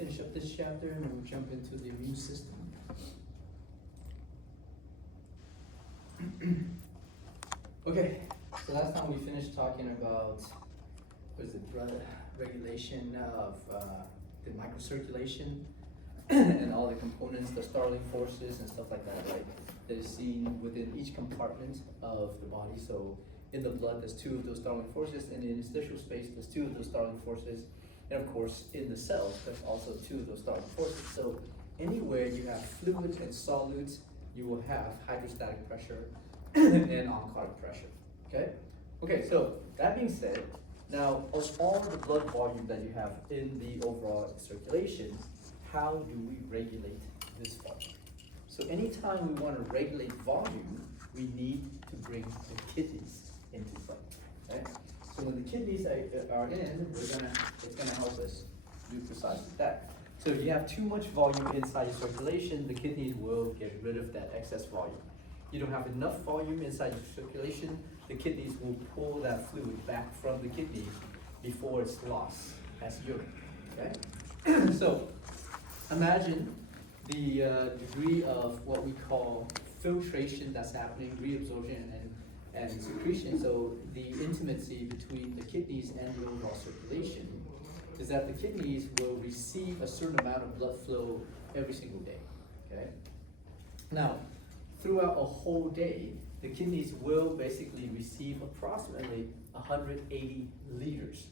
finish up this chapter and we'll jump into the immune system. Okay, so last time we finished talking about blood regulation of the microcirculation and all the components, the Starling forces and stuff like that, right? That is seen within each compartment of the body. So in the blood, there's 2 of those Starling forces, and in interstitial space, there's 2 of those Starling forces. And of course, in the cells, there's also 2 of those Starling forces. So anywhere you have fluids and solutes, you will have hydrostatic pressure and oncotic pressure, okay? Okay, so that being said, now of all the blood volume that you have in the overall circulation, how do we regulate this volume? So anytime we want to regulate volume, we need to bring the kidneys into play, okay? So when the kidneys are in, it's gonna help us do precisely that. So if you have too much volume inside your circulation, the kidneys will get rid of that excess volume. You don't have enough volume inside your circulation, the kidneys will pull that fluid back from the kidney before it's lost as urine, okay? So imagine the degree of what we call filtration that's happening, reabsorption and secretion. So the intimacy between the kidneys and the overall circulation is that the kidneys will receive a certain amount of blood flow every single day, okay? Now, throughout a whole day, the kidneys will basically receive approximately 180 liters.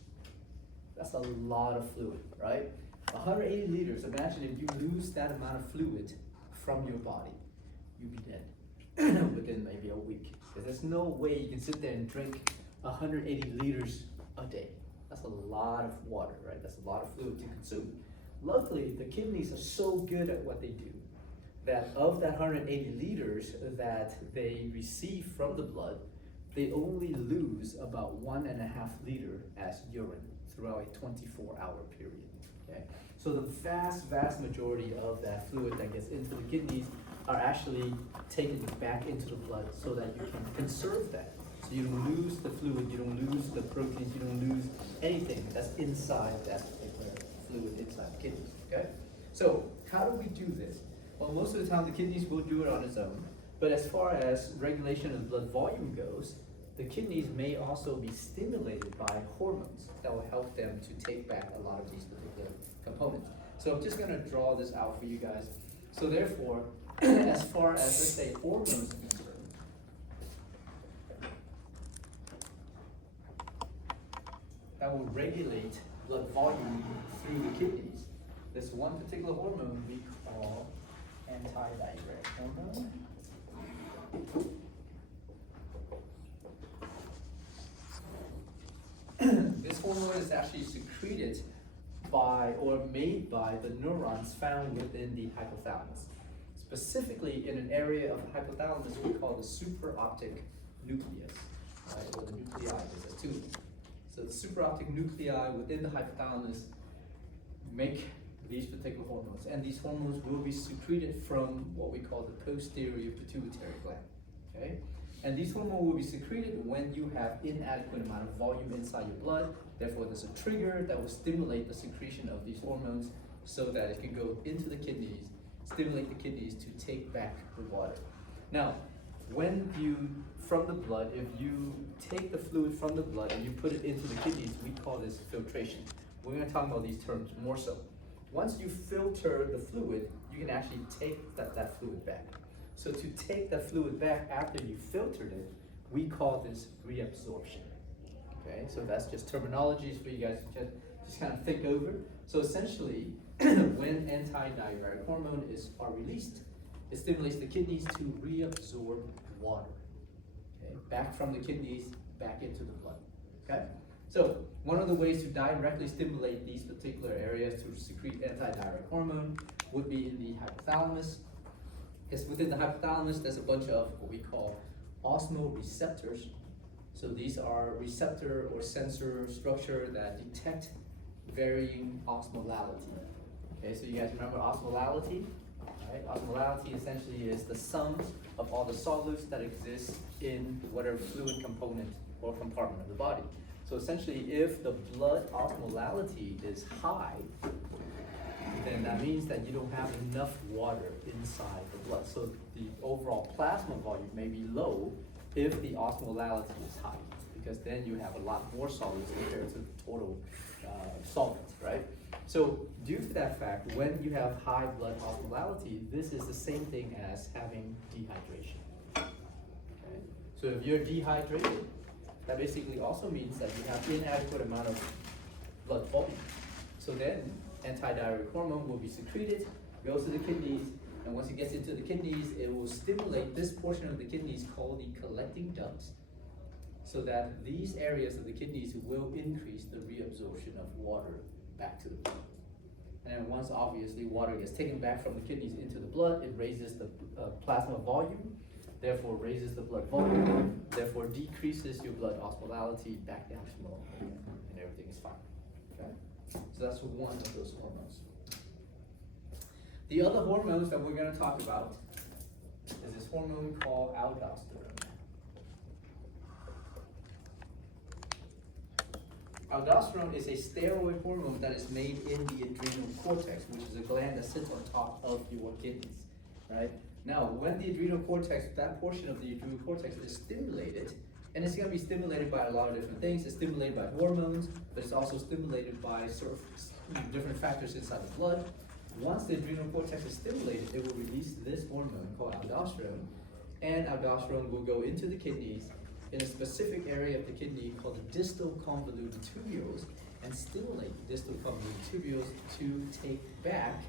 That's a lot of fluid, right? 180 liters, imagine if you lose that amount of fluid from your body, you'd be dead within maybe a week. Because there's no way you can sit there and drink 180 liters a day. That's a lot of water, right? That's a lot of fluid to consume. Luckily, the kidneys are so good at what they do that of that 180 liters that they receive from the blood, they only lose about 1.5 liters as urine throughout a 24-hour period, okay? So the vast majority of that fluid that gets into the kidneys are actually taken back into the blood so that you can conserve that. So you don't lose the fluid, you don't lose the proteins, you don't lose anything that's inside that particular fluid inside the kidneys, okay? So how do we do this? Well, most of the time the kidneys will do it on its own, but as far as regulation of blood volume goes, the kidneys may also be stimulated by hormones that will help them to take back a lot of these particular components. So I'm just gonna draw this out for you guys. So therefore, as far as, let's say, hormones are concerned, that will regulate blood volume through the kidneys. This one particular hormone we call antidiuretic hormone. This hormone is actually secreted by or made by the neurons found within the hypothalamus. Specifically in an area of the hypothalamus we call the supraoptic nucleus, right, or the nuclei, there's a 2. So the supraoptic nuclei within the hypothalamus make these particular hormones, and these hormones will be secreted from what we call the posterior pituitary gland, okay? And these hormones will be secreted when you have inadequate amount of volume inside your blood. Therefore, there's a trigger that will stimulate the secretion of these hormones so that it can go into the kidneys, stimulate the kidneys to take back the water. Now, when you, from the blood, if you take the fluid from the blood and you put it into the kidneys, we call this filtration. We're going to talk about these terms more so. Once you filter the fluid, you can actually take that fluid back. So to take that fluid back after you filtered it, we call this reabsorption. Okay, so that's just terminologies for you guys to just kind of think over. So essentially, when antidiuretic hormone are released, it stimulates the kidneys to reabsorb water. Okay, back from the kidneys, back into the blood. Okay? So one of the ways to directly stimulate these particular areas to secrete antidiuretic hormone would be in the hypothalamus. Because within the hypothalamus, there's a bunch of what we call osmoreceptors. So these are receptor or sensor structure that detect varying osmolality. Okay, so you guys remember osmolality? Right? Osmolality essentially is the sum of all the solutes that exist in whatever fluid component or compartment of the body. So essentially, if the blood osmolality is high, and that means that you don't have enough water inside the blood. So the overall plasma volume may be low if the osmolality is high, because then you have a lot more solids compared to the total solvent, right? So due to that fact, when you have high blood osmolality, this is the same thing as having dehydration. Okay? So if you're dehydrated, that basically also means that you have inadequate amount of blood volume. So then antidiuretic hormone will be secreted, goes to the kidneys, and once it gets into the kidneys, it will stimulate this portion of the kidneys called the collecting ducts, so that these areas of the kidneys will increase the reabsorption of water back to the blood. And then once obviously water gets taken back from the kidneys into the blood, it raises the plasma volume, therefore raises the blood volume, therefore decreases your blood osmolality back down to normal, and everything is fine. Okay? So that's one of those hormones. The other hormones that we're going to talk about is this hormone called aldosterone. Aldosterone is a steroid hormone that is made in the adrenal cortex, which is a gland that sits on top of your kidneys, right? Now, when the adrenal cortex, that portion of the adrenal cortex is stimulated, and it's going to be stimulated by a lot of different things. It's stimulated by hormones, but it's also stimulated by sort of different factors inside the blood. Once the adrenal cortex is stimulated, it will release this hormone called aldosterone, and aldosterone will go into the kidneys in a specific area of the kidney called the distal convoluted tubules, and stimulate the distal convoluted tubules to take back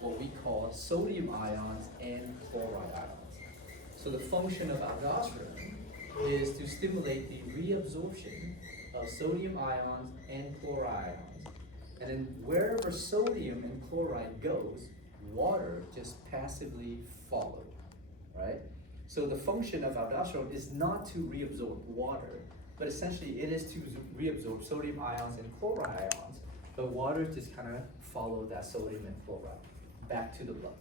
what we call sodium ions and chloride ions. So the function of aldosterone is to stimulate the reabsorption of sodium ions and chloride ions. And then wherever sodium and chloride goes, water just passively follows, right? So the function of aldosterone is not to reabsorb water, but essentially it is to reabsorb sodium ions and chloride ions, but water just kind of follow that sodium and chloride back to the blood.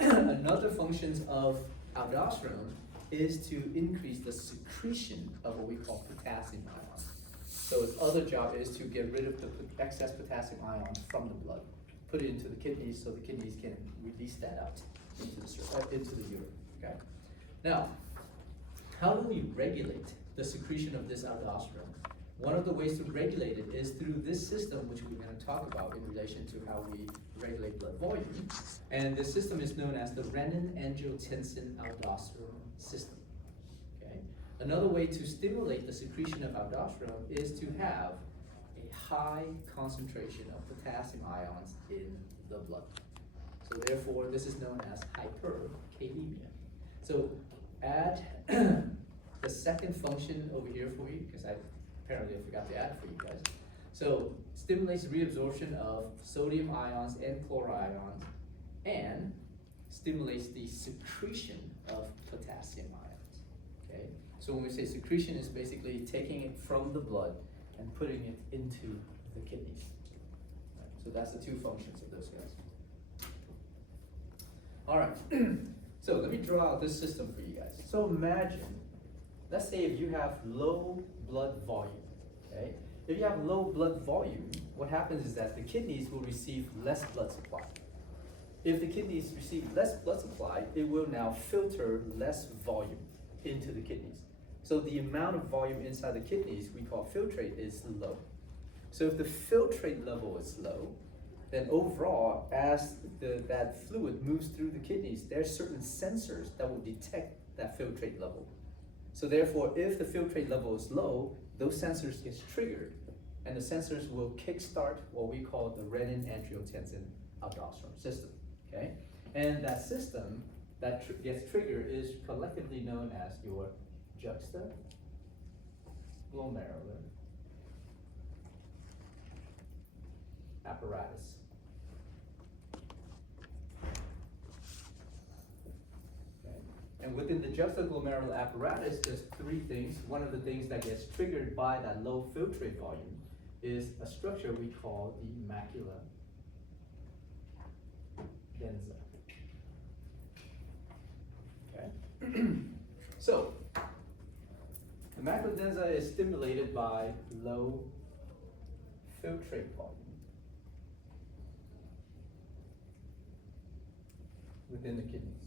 Okay? Another function of aldosterone is to increase the secretion of what we call potassium ions. So its other job is to get rid of the excess potassium ions from the blood, put it into the kidneys so the kidneys can release that out into the urine. Okay. Now, how do we regulate the secretion of this aldosterone? One of the ways to regulate it is through this system, which we're going to talk about in relation to how we regulate blood volume. And this system is known as the renin-angiotensin-aldosterone system. Okay. Another way to stimulate the secretion of aldosterone is to have a high concentration of potassium ions in the blood. So therefore, this is known as hyperkalemia. So add the second function over here for you, because apparently I forgot to add it for you guys. So stimulates reabsorption of sodium ions and chloride ions, and stimulates the secretion of potassium ions. Okay. So when we say secretion, is basically taking it from the blood and putting it into the kidneys. Right. So that's the two functions of those guys. All right. So let me draw out this system for you guys. So imagine, let's say if you have low blood volume, okay? If you have low blood volume, what happens is that the kidneys will receive less blood supply. If the kidneys receive less blood supply, it will now filter less volume into the kidneys. So the amount of volume inside the kidneys we call filtrate is low. So if the filtrate level is low, then overall, as that fluid moves through the kidneys, there's certain sensors that will detect that filtrate level. So therefore, if the filtrate level is low, those sensors get triggered, and the sensors will kickstart what we call the renin-angiotensin-aldosterone system, okay? And that system that gets triggered is collectively known as your juxtaglomerular apparatus. Okay. And within the juxtaglomerular apparatus, there's three things. One of the things that gets triggered by that low filtrate volume is a structure we call the macula densa. Okay. So, the macula densa is stimulated by low filtrate volume. within the kidneys.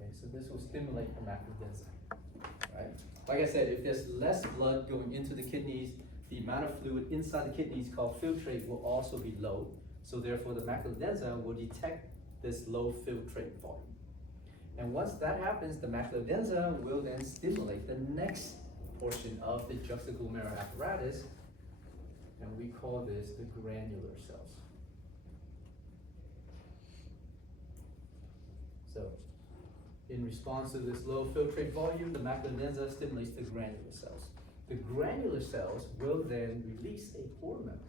Okay, so this will stimulate the macular densa, right? Like I said, if there's less blood going into the kidneys, the amount of fluid inside the kidneys called filtrate will also be low. So therefore, the macular densa will detect this low filtrate volume. And once that happens, the macular densa will then stimulate the next portion of the juxtaglomerular apparatus, and we call this the granular cells. So, in response to this low filtrate volume, the macular densa stimulates the granular cells. The granular cells will then release a hormone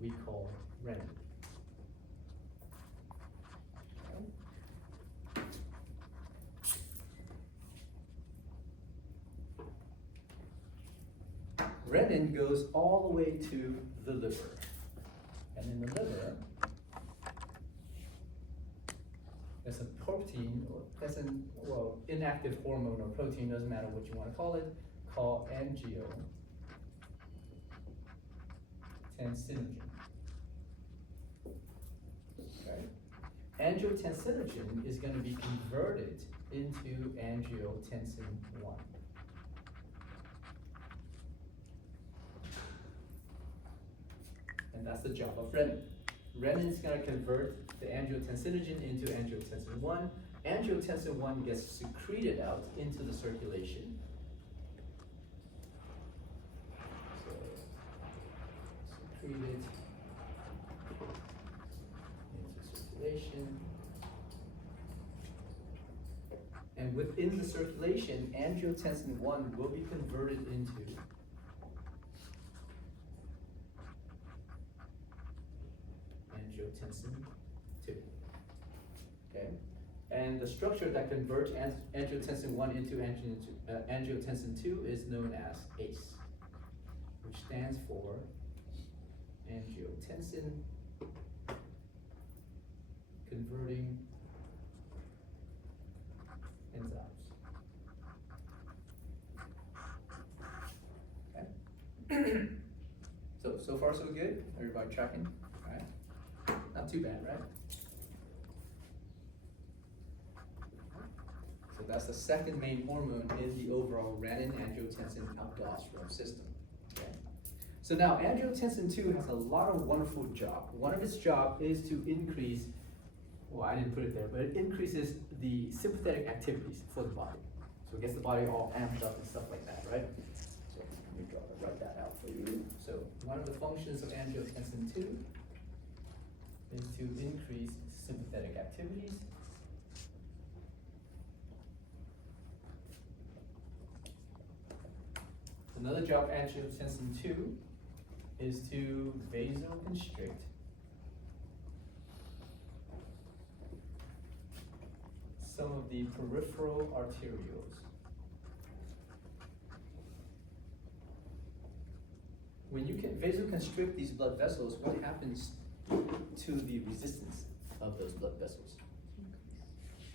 we call renin. Renin goes all the way to the liver. And in the liver, there's a protein, or there's an inactive hormone or protein, doesn't matter what you want to call it, called angiotensinogen. Okay? Angiotensinogen is going to be converted into angiotensin 1. And that's the job of renin. Renin is going to convert the angiotensinogen into angiotensin 1. Angiotensin 1 gets secreted out into the circulation. So, secreted into circulation. And within the circulation, angiotensin 1 will be converted into angiotensin 2. Okay? And the structure that converts angiotensin 1 into angiotensin 2 is known as ACE, which stands for angiotensin converting enzymes. Okay? So far so good? Everybody tracking? All right. Not too bad, right? So that's the second main hormone in the overall renin-angiotensin-aldosterone system. Okay? So now angiotensin 2 has a lot of wonderful jobs. One of its job is to increase, well, I didn't put it there, but it increases the sympathetic activities for the body. So it gets the body all amped up and stuff like that, right? So let me write that out for you. So one of the functions of angiotensin 2 is to increase sympathetic activities. Another job of angiotensin 2 is to vasoconstrict some of the peripheral arterioles. When you can vasoconstrict these blood vessels, what happens to the resistance of those blood vessels?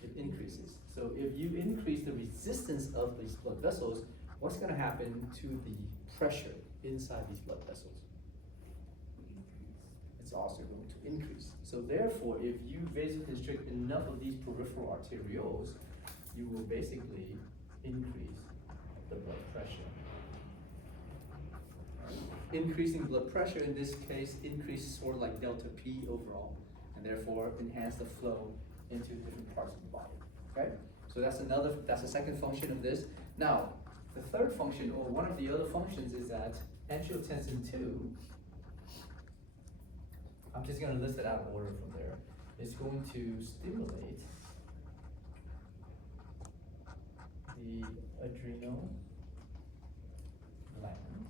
It increases. So if you increase the resistance of these blood vessels, what's going to happen to the pressure inside these blood vessels? It's also going to increase. So therefore, if you vasoconstrict enough of these peripheral arterioles, you will basically increase the blood pressure. Increasing blood pressure in this case increases sort of like delta P overall, and therefore enhance the flow into different parts of the body. Okay? So that's the second function of this. Now, the third function, or one of the other functions, is that angiotensin 2, I'm just going to list it out of order from there, is going to stimulate the adrenal glands.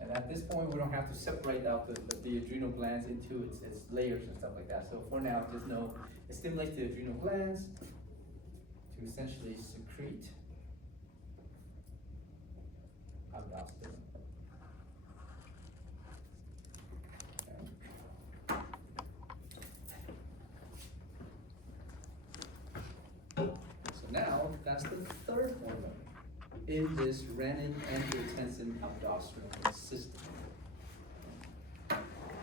And at this point, we don't have to separate out the adrenal glands into its layers and stuff like that. So for now, just know it stimulates the adrenal glands to essentially secrete aldosterone. So now, that's the third hormone in this renin-angiotensin-aldosterone system.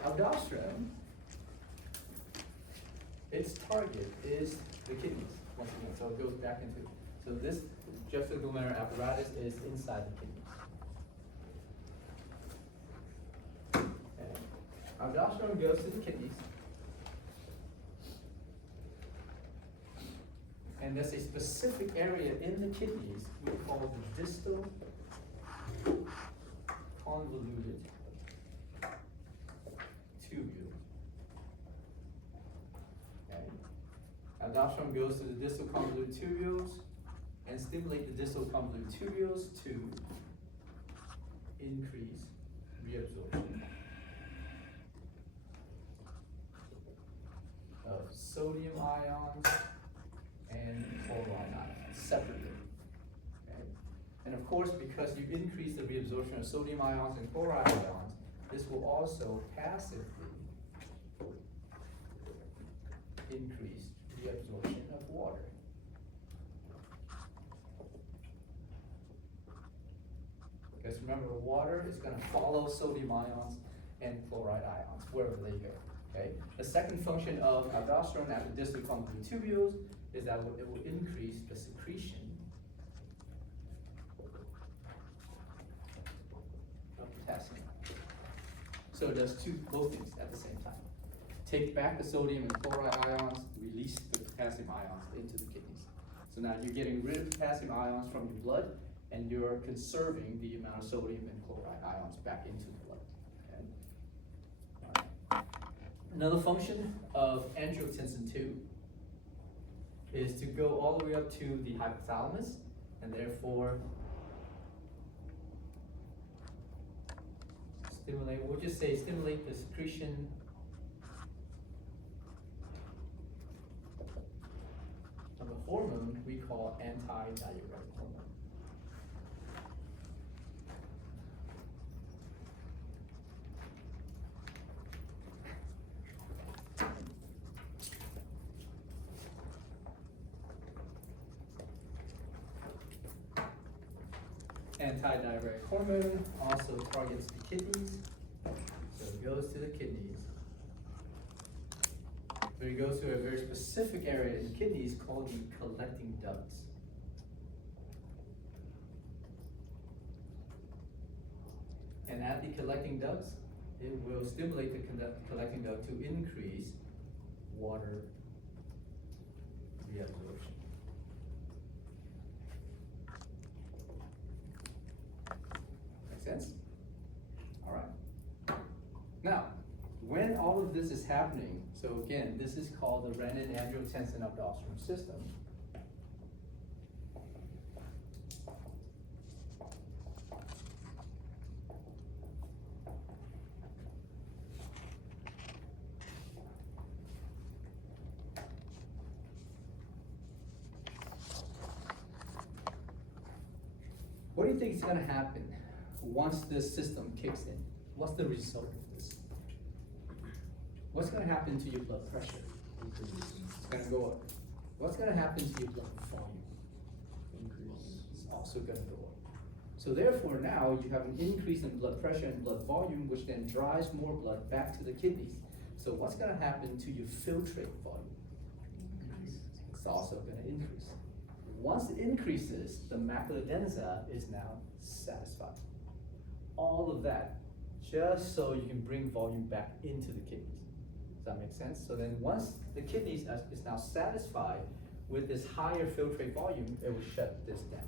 aldosterone, its target is the kidneys, once again, so it goes back into, so this juxtaglomerular apparatus is inside the kidneys. Okay. Aldosterone goes to the kidneys, and there's a specific area in the kidneys we call the distal convoluted tubule. Okay. Aldosterone goes to the distal convoluted tubules and stimulate the distal convoluted tubules to increase reabsorption of sodium ions and chloride ions separately. Okay? And of course, because you increase the reabsorption of sodium ions and chloride ions, this will also passively increase reabsorption of water. Because remember, water is going to follow sodium ions and chloride ions wherever they go. Okay? The second function of aldosterone at the distal convoluted tubules is that it will increase the secretion of potassium. So it does both things at the same time. Take back the sodium and chloride ions, release the potassium ions into the kidneys. So now you're getting rid of potassium ions from your blood, and you're conserving the amount of sodium and chloride ions back into the blood. Okay? All right. Another function of angiotensin II is to go all the way up to the hypothalamus, and therefore stimulate, we'll just say stimulate the secretion of a hormone we call antidiuretic hormone. Antidiuretic hormone also targets the kidneys, so it goes to the kidneys. So it goes to a very specific area in the kidneys called the collecting ducts. And at the collecting ducts, it will stimulate the collecting duct to increase water reabsorption. Make sense? All right. Now, when all of this is happening, so again, this is called the renin-angiotensin-aldosterone system. What do you think is going to happen once this system kicks in? What's the result of this? What's going to happen to your blood pressure? It's going to go up. What's going to happen to your blood volume? It's also going to go up. So therefore now you have an increase in blood pressure and blood volume, which then drives more blood back to the kidneys. So what's going to happen to your filtrate volume? It's also going to increase. Once it increases, the macula densa is now satisfied. All of that just so you can bring volume back into the kidneys. Does that make sense? So then once the kidneys is now satisfied with this higher filtrate volume, it will shut this down.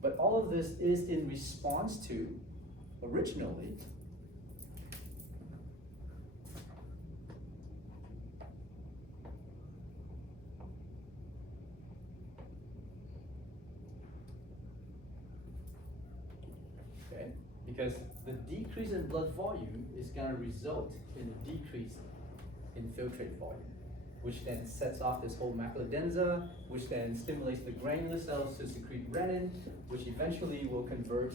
But all of this is in response to, originally, because the decrease in blood volume is going to result in a decrease in filtrate volume, which then sets off this whole macula densa, which then stimulates the granular cells to secrete renin, which eventually will convert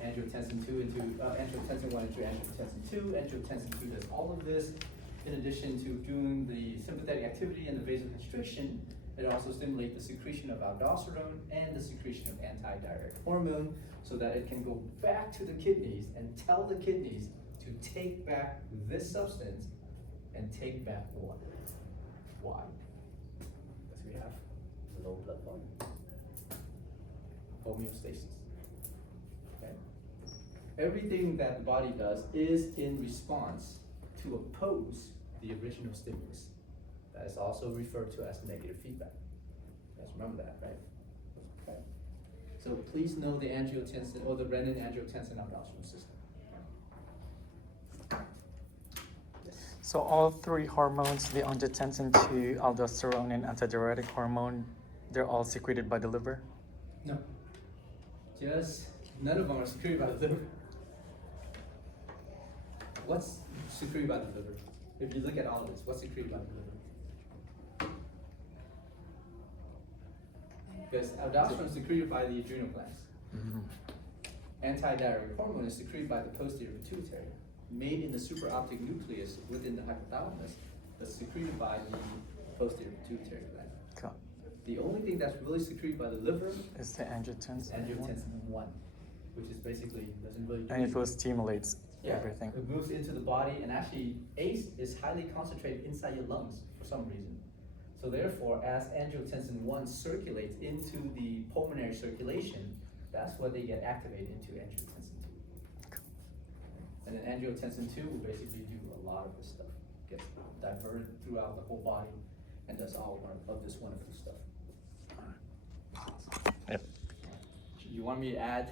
angiotensin II into angiotensin I into angiotensin II. Angiotensin II does all of this. In addition to doing the sympathetic activity and the vasoconstriction, it also stimulates the secretion of aldosterone and the secretion of antidiuretic hormone, so that it can go back to the kidneys and tell the kidneys to take back this substance and take back water. Why? Because we have low blood volume. Homeostasis. Okay? Everything that the body does is in response to oppose the original stimulus. That is also referred to as negative feedback. You guys remember that, right? Okay. So please know the angiotensin or the renin-angiotensin-aldosterone system. Yes. So all three hormones, the angiotensin II, aldosterone, and antidiuretic hormone, they're all secreted by the liver? No. Just none of them are secreted by the liver. What's secreted by the liver? If you look at all of this, what's secreted by the liver? Because aldosterone is secreted by the adrenal glands. Mm-hmm. Antidiuretic hormone is secreted by the posterior pituitary, made in the supraoptic nucleus within the hypothalamus, but secreted by the posterior pituitary gland. Cool. The only thing that's really secreted by the liver Is the angiotensin? is angiotensin 1, which is basically doesn't really do And it anything. will stimulate everything. It moves into the body, and actually ACE is highly concentrated inside your lungs for some reason. So therefore, as angiotensin 1 circulates into the pulmonary circulation, that's what they get activated into angiotensin 2. And then angiotensin 2 will basically do a lot of this stuff. Gets diverted throughout the whole body and does all of this wonderful stuff. Yep. You want me to add,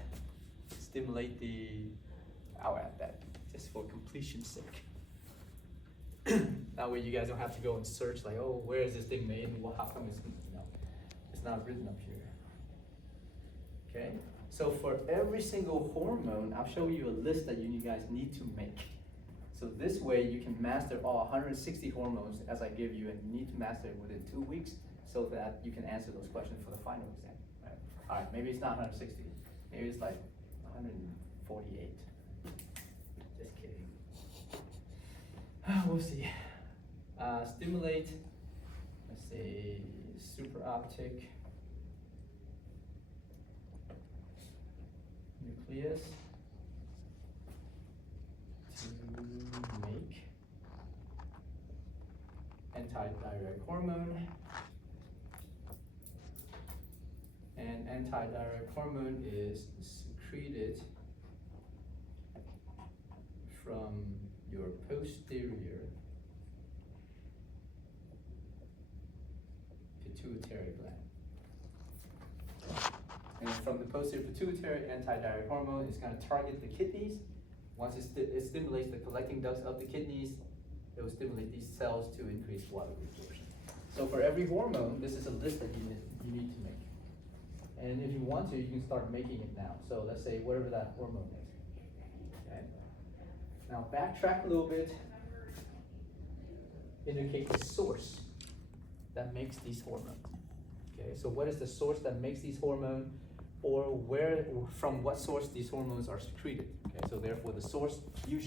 stimulate the, I'll add that, just for completion's sake. That way you guys don't have to go and search like, oh, where is this thing made and how come it's not written up here. Okay, so for every single hormone, I'll show you a list that you guys need to make. So this way you can master all 160 hormones as I give you, and you need to master it within 2 weeks so that you can answer those questions for the final exam. Right? All right, maybe it's not 160, maybe it's like 148. Just kidding. We'll see. Stimulate, let's say, supraoptic nucleus to make antidiuretic hormone. And antidiuretic hormone is secreted from your posterior pituitary gland. And from the posterior pituitary, antidiuretic hormone is going to target the kidneys. Once it stimulates the collecting ducts of the kidneys, it will stimulate these cells to increase water reabsorption. So for every hormone, this is a list that you need to make. And if you want to, you can start making it now. So let's say whatever that hormone is. Okay. Now backtrack a little bit. Indicate the source that makes these hormones. Okay, so what is the source that makes these hormones, or from what source these hormones are secreted? Okay, so therefore the source usually